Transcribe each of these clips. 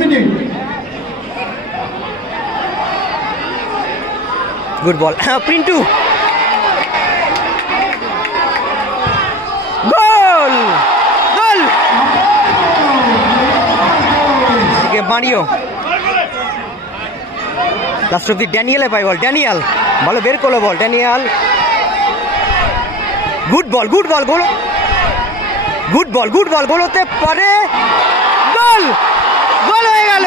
Minute. Good ball, Pintu, goal goal. Mario last অব্দি ড্যানিয়েলে পাই বল, ড্যানিয়াল ভালো বের করলো ball, Daniel good ball good ball, goal good ball good ball, goal হতে পারে, গোল গোল হয়ে গেল।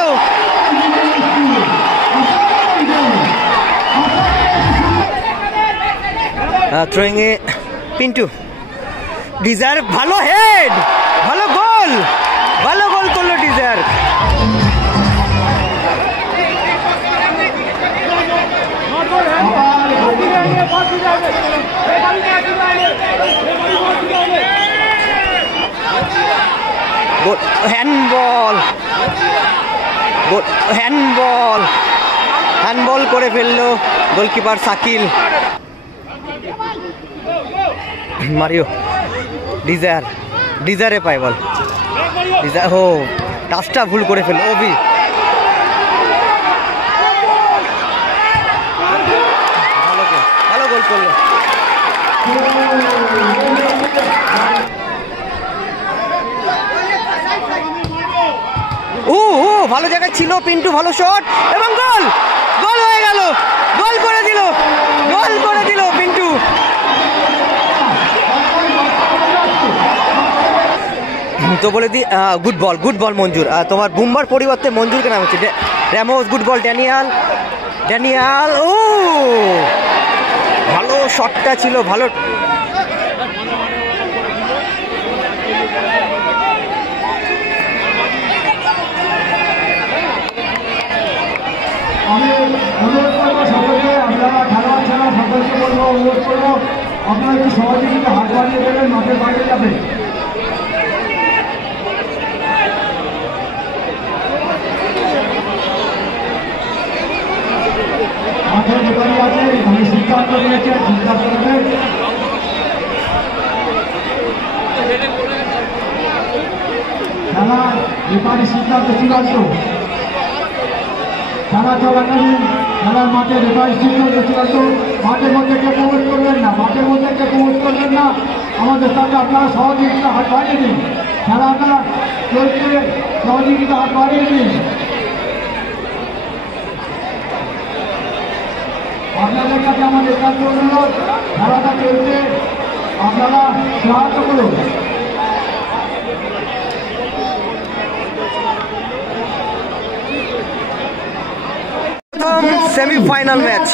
থ্রোয়িং এ পিন্টু, ডিজায়ার ভালো হেড, ভালো গোল, ভালো গোল করলো ডিজায়ার। হ্যান্ডবল, হ্যান্ডবল, হ্যান্ডবল করে ফেললো গোলকিপার শাকিল। মারিও, ডিজায়ার, ডিজায়ারে পায় বল, ডিজায়ার ও টাচটা ভুল করে ফেললো অভি। ভালো গোল করলো। ভালো জায়গায় ছিল পিন্টু, ভালো শট এবং গোল, গোল হয়ে গেল, গোল করে দিল, গোল করে দিল পিন্টু। তো বলে দি গুড বল, গুড বল মঞ্জুর। তোমার বুম্বার পরিবর্তে মঞ্জুরকে নাম হচ্ছে Ramos. Good ball Daniel, Daniel ও ভালো শটটা ছিল, ভালো আমি অনুরোধ করবো সকলকে, আপনারা খেলোয়াড় ছাড়া সকলকে বলবো, অনুরোধ করবো আপনারা একটু সহযোগিতা হাত বাড়িয়ে দেবেন, মাঠের বাইরে যাবে। মাঠের ভেতরে আছে, আমি সিদ্ধান্ত নিয়েছে, সিদ্ধান্ত নেবে। খেলার রেফারি সিদ্ধান্ত চূড়ান্ত। খেলা চলাকালীন খেলার মাঠে রেফারি সিদ্ধান্ত চূড়ান্ত। মাঠের মধ্যে কে প্রবেশ করবেন না, মাঠের মধ্যে কে প্রবেশ করবেন না। আমাদের সাথে আপনারা সহযোগিতা হাত বাড়িয়ে দিন, খেলাটা চলছে, সহযোগিতা হাত বাড়িয়ে দিন। আপনাদের কাছে আমাদের কাছে অনুরোধ, খেলাটা চলছে, আপনারা সাহায্য করুন। সেমিফাইনাল ম্যাচ,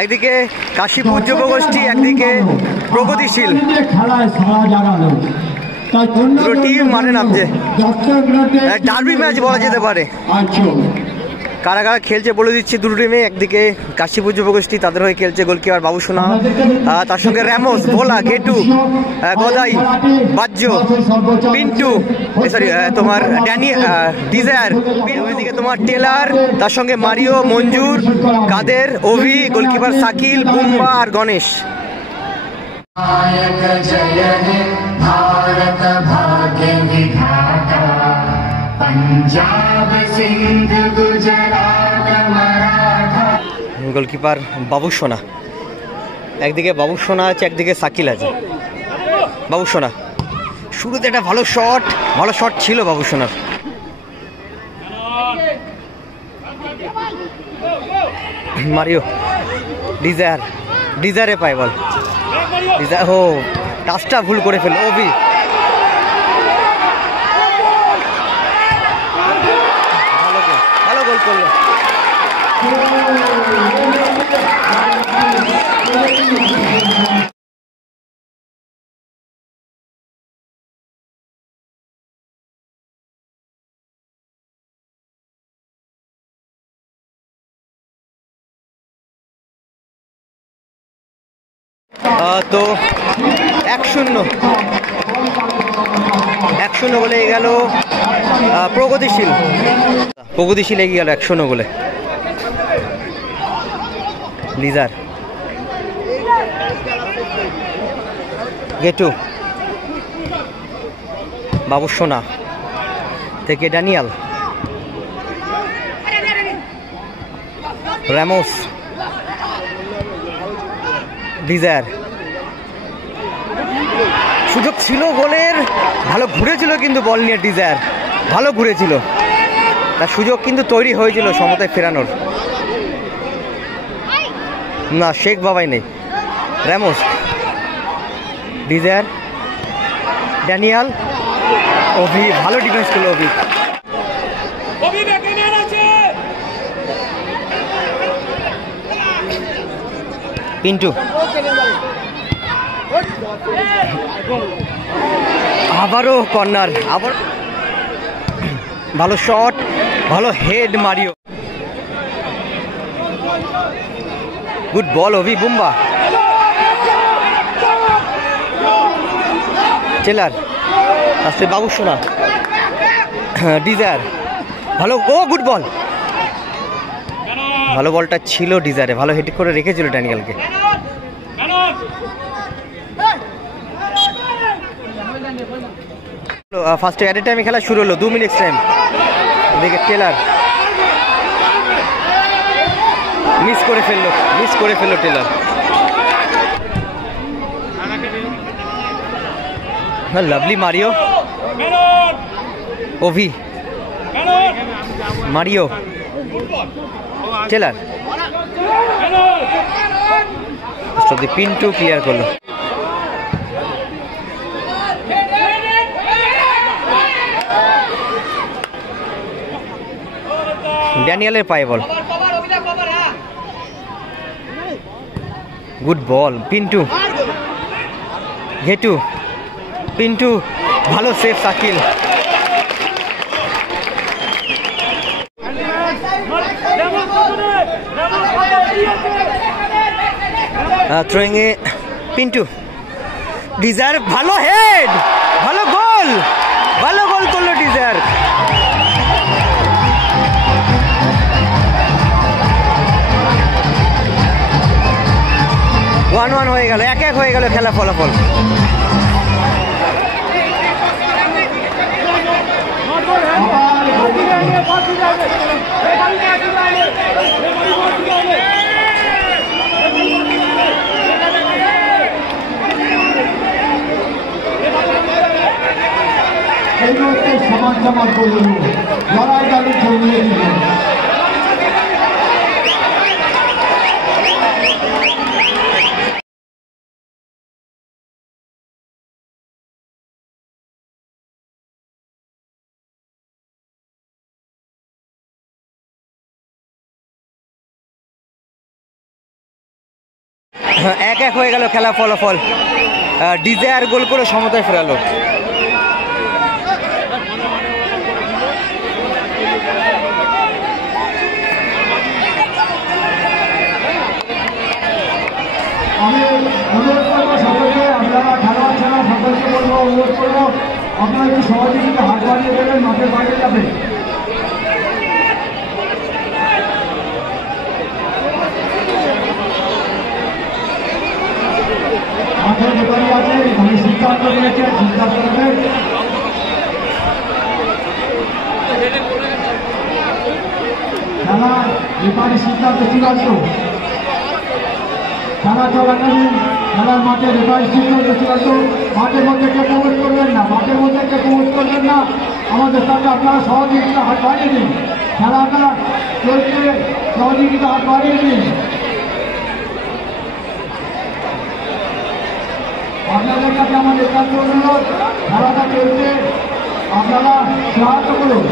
একদিকে কাশীপুর যুবগোষ্ঠী, একদিকে প্রগতিশীল, দুটো টিম মাঠে নামছে। ডার্বি ম্যাচ বলা যেতে পারে। কারা কারা খেলছে বলে দিচ্ছি দুটো টিমে। একদিকে কাশীপুর যুবগোষ্ঠী, তাদের হয়ে খেলছে গোলকিপার বাবুসোনা, তার সঙ্গে র্যামোস, ভোলা, গেটু, গদাই, বাজ্য, পিন্টু, সরি তোমার ডিজায়ার, ওইদিকে তোমার টেলার, তার সঙ্গে মারিও, মঞ্জুর, কাদের, অভি, গোলকিপার শাকিল, বুম্বা আর গণেশ। গোলকিপার বাবুসোনা, একদিকে বাবুসোনা আছে, একদিকে শাকিল আছে। বাবুসোনা শুরুতে একটা ভালো শট ছিল বাবুসোনার। মারিও, ডিজায়ার, ডিজায়ারে পায় বল, ডিজায়ার ও টাচটা ভুল করে ফেললো অভি। ভালো গোল করলো। তো 1-0 বলে গেল প্রগতিশীল এগিয়ে গেল 1-0 বলে। লিজার, গেটু, বাবুসোনা থেকে ড্যানিয়াল, র্যামোস, ডিজায়ার, সুযোগ ছিল গোলের, ভালো ঘুরেছিল কিন্তু বল নিয়ে ডিজায়ার ভালো ঘুরেছিল, তার সুযোগ কিন্তু তৈরি হয়েছিল সমতায় ফেরানোর। না, শেখ বাবাই নেই। র্যামোস, ডিজায়ার, ড্যানিয়াল, অভি ভালো ডিফেন্স করলো। অভি পিন্টু, আবারও কর্নার, আবার ভালো শট, ভালো হেড মারিও, গুড বল অভি, বুম্বা, টেলার, আসছে বাবু সোনা, ডিজায়ার ভালো, ও গুড বল, ভালো বলটা ছিল ডিজায়ারে, ভালো হেড করে রেখেছিল ড্যানিয়ালকে। ফার্স্টে অ্যাট এ টাইমে খেলা শুরু হলো, 2 মিনিট টাইম। এদিকে টেলার মিস করে ফেললো Taylor. Lovely Mario, Ovi, Mario, Taylor, Pintu clear করলো। ড্যানিয়ালের পায়ে ball, good ball, Pintu, Ghetu, Pintu ভালো সেফ, শাকিল, থ্রোয়িং এ পিন্টু, ডিজায়ার ভালো হেড, ভালো গোল করলো ডিজায়ার। ওয়ান হয়ে গেল, 1-1 হয়ে গেল খেলা ফলাফল। সমান সমান করল, লড়াই গাড়ি জমিয়ে দিল। এক হয়ে গেল খেলা ফলাফল। ডিজায়ার গোল করে সমতায় ফেরালো। আমি অনুরোধ করবো সকলকে, আপনারা খেলোয়াড় ছাড়া সকলকে বলবো, অনুরোধ করবো আপনারা একটু সহযোগিতা হাত বাড়িয়ে দেবেন, মাঠের বাইরে যাবে। মাঠের ভেতরে আছে, এখানে সিদ্ধান্ত নিয়েছে, সিদ্ধান্ত নেবে। খেলা রেফারির সিদ্ধান্ত চূড়ান্ত। খেলা চলাকালীন খেলার মাঠে রেফারির সিদ্ধান্ত চূড়ান্ত। মাঠের মধ্যে কেউ প্রবেশ করবেন না, মাঠের মধ্যে কেউ প্রবেশ করবেন না। আমাদের সাথে আপনারা সহযোগিতা হাত বাড়িয়ে দিন, খেলাটা চলছে, সহযোগিতা হাত বাড়িয়ে দিন। আপনাদের কাছে আমার একান্ত অনুরোধ, খেলাটা চলছে, আপনারা সাহায্য করুন।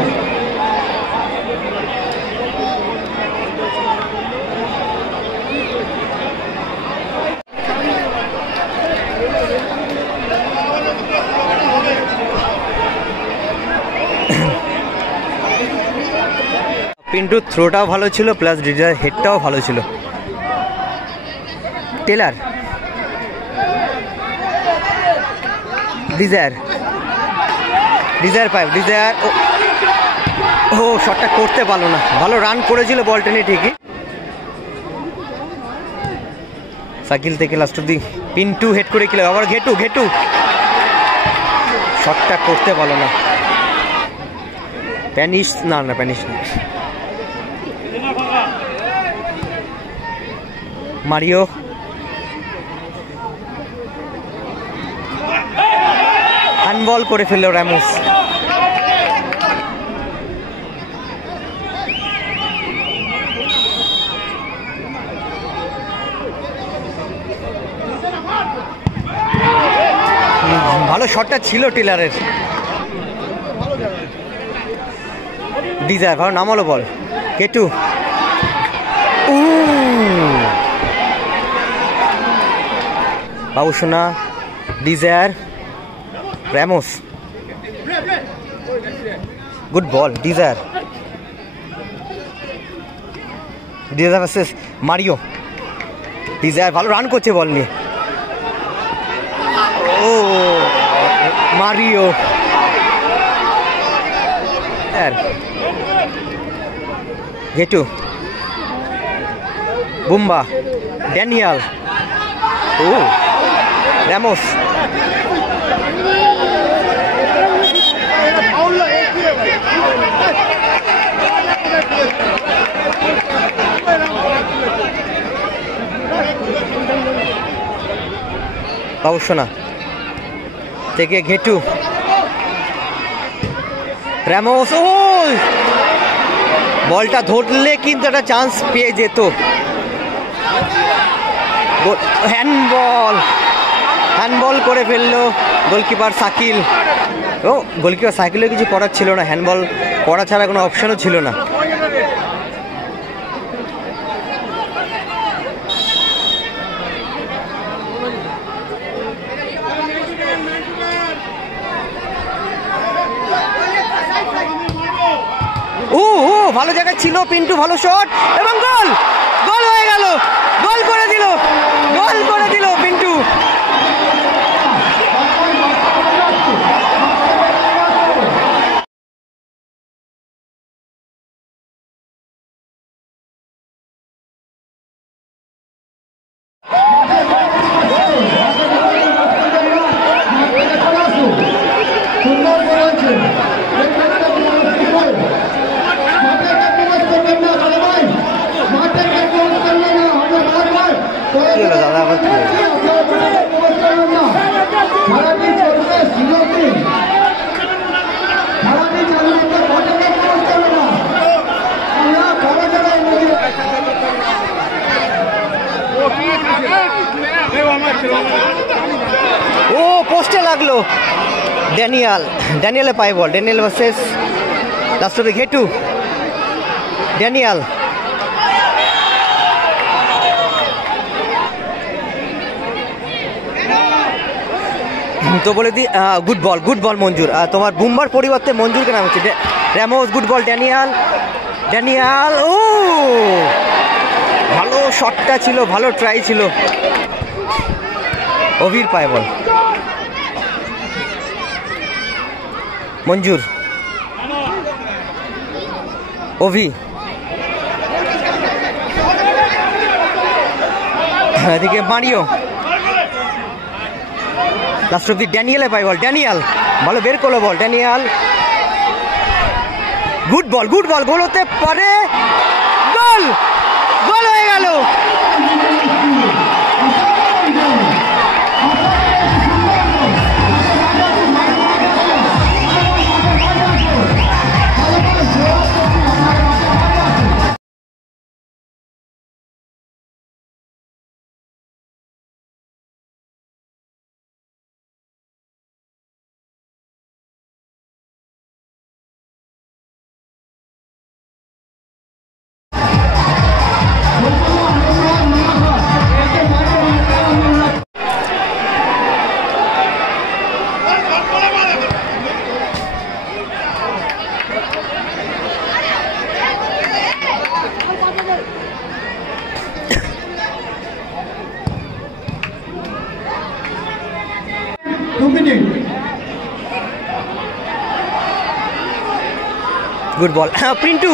পিন্টুর থ্রোটাও ভালো ছিল, প্লাস ডিজায়ার হেডটাও ভালো ছিল। টেলার, ডিজায়ার পাইপ, ডিজায়ার ও শটটা করতে পারলো না, ভালো রান করেছিল বলটা নিয়ে ঠিকই। সাকিল থেকে লাস্ট অব্দি পিন্টু হেড করে খেলে, আবার ঘেটু শটটা করতে পারলো না। প্যানিশ না, প্যানিশ না। মারিও, হ্যান্ডবল করে ফেললো র্যামোস। ভালো শটটা ছিল টেলারের। ডিজায়ার ভালো নামালো ball. Ketu, Babusona, Desire, Ramos. Good ball Desire. Desire versus Mario. Desire ভালো রান করছে বল নিয়ে। ও মারিও, গেটু, বুম্বা, ড্যানিয়াল, ও র্যামোস। বাবুসোনা থেকে ঘেটু, র্যামোস। ও বলটা ধরলে কিন্তু একটা চান্স পেয়ে যেত। হ্যান্ডবল, হ্যান্ডবল করে ফেললো গোলকিপার শাকিল। ও গোলকিপার শাকিলের কিছু করার ছিল না, হ্যান্ডবল করা ছাড়া কোনো অপশনও ছিল না। ভালো জায়গায় ছিল পিন্টু, ভালো শট এবং গোল, গোল হয়ে গেল, গোল করে দিল, গোল করে দিল পিন্টু। ও পোস্টে লাগলো। ড্যানিয়াল, ড্যানিয়ালে পায় ball. Daniel versus last of Ghetu. Daniel, তো বলে দি গুড বল, গুড বল মঞ্জুর। তোমার বুম্বার পরিবর্তে মঞ্জুরকে নাম হচ্ছে। Ramos, good ball Daniel, Daniel. ও ভালো শটটা ছিল, ভালো ট্রাই ছিল। অভির পায় বল। মঞ্জুর, অভি, এদিকে মারিও। লাস্ট অব্দি ড্যানিয়ালে পায় বল। ড্যানিয়াল ভালো বের করলো ball. Daniel, good ball, good ball, goal হতে পারে। গোল, গোল হয়ে গেল। Good ball Pintu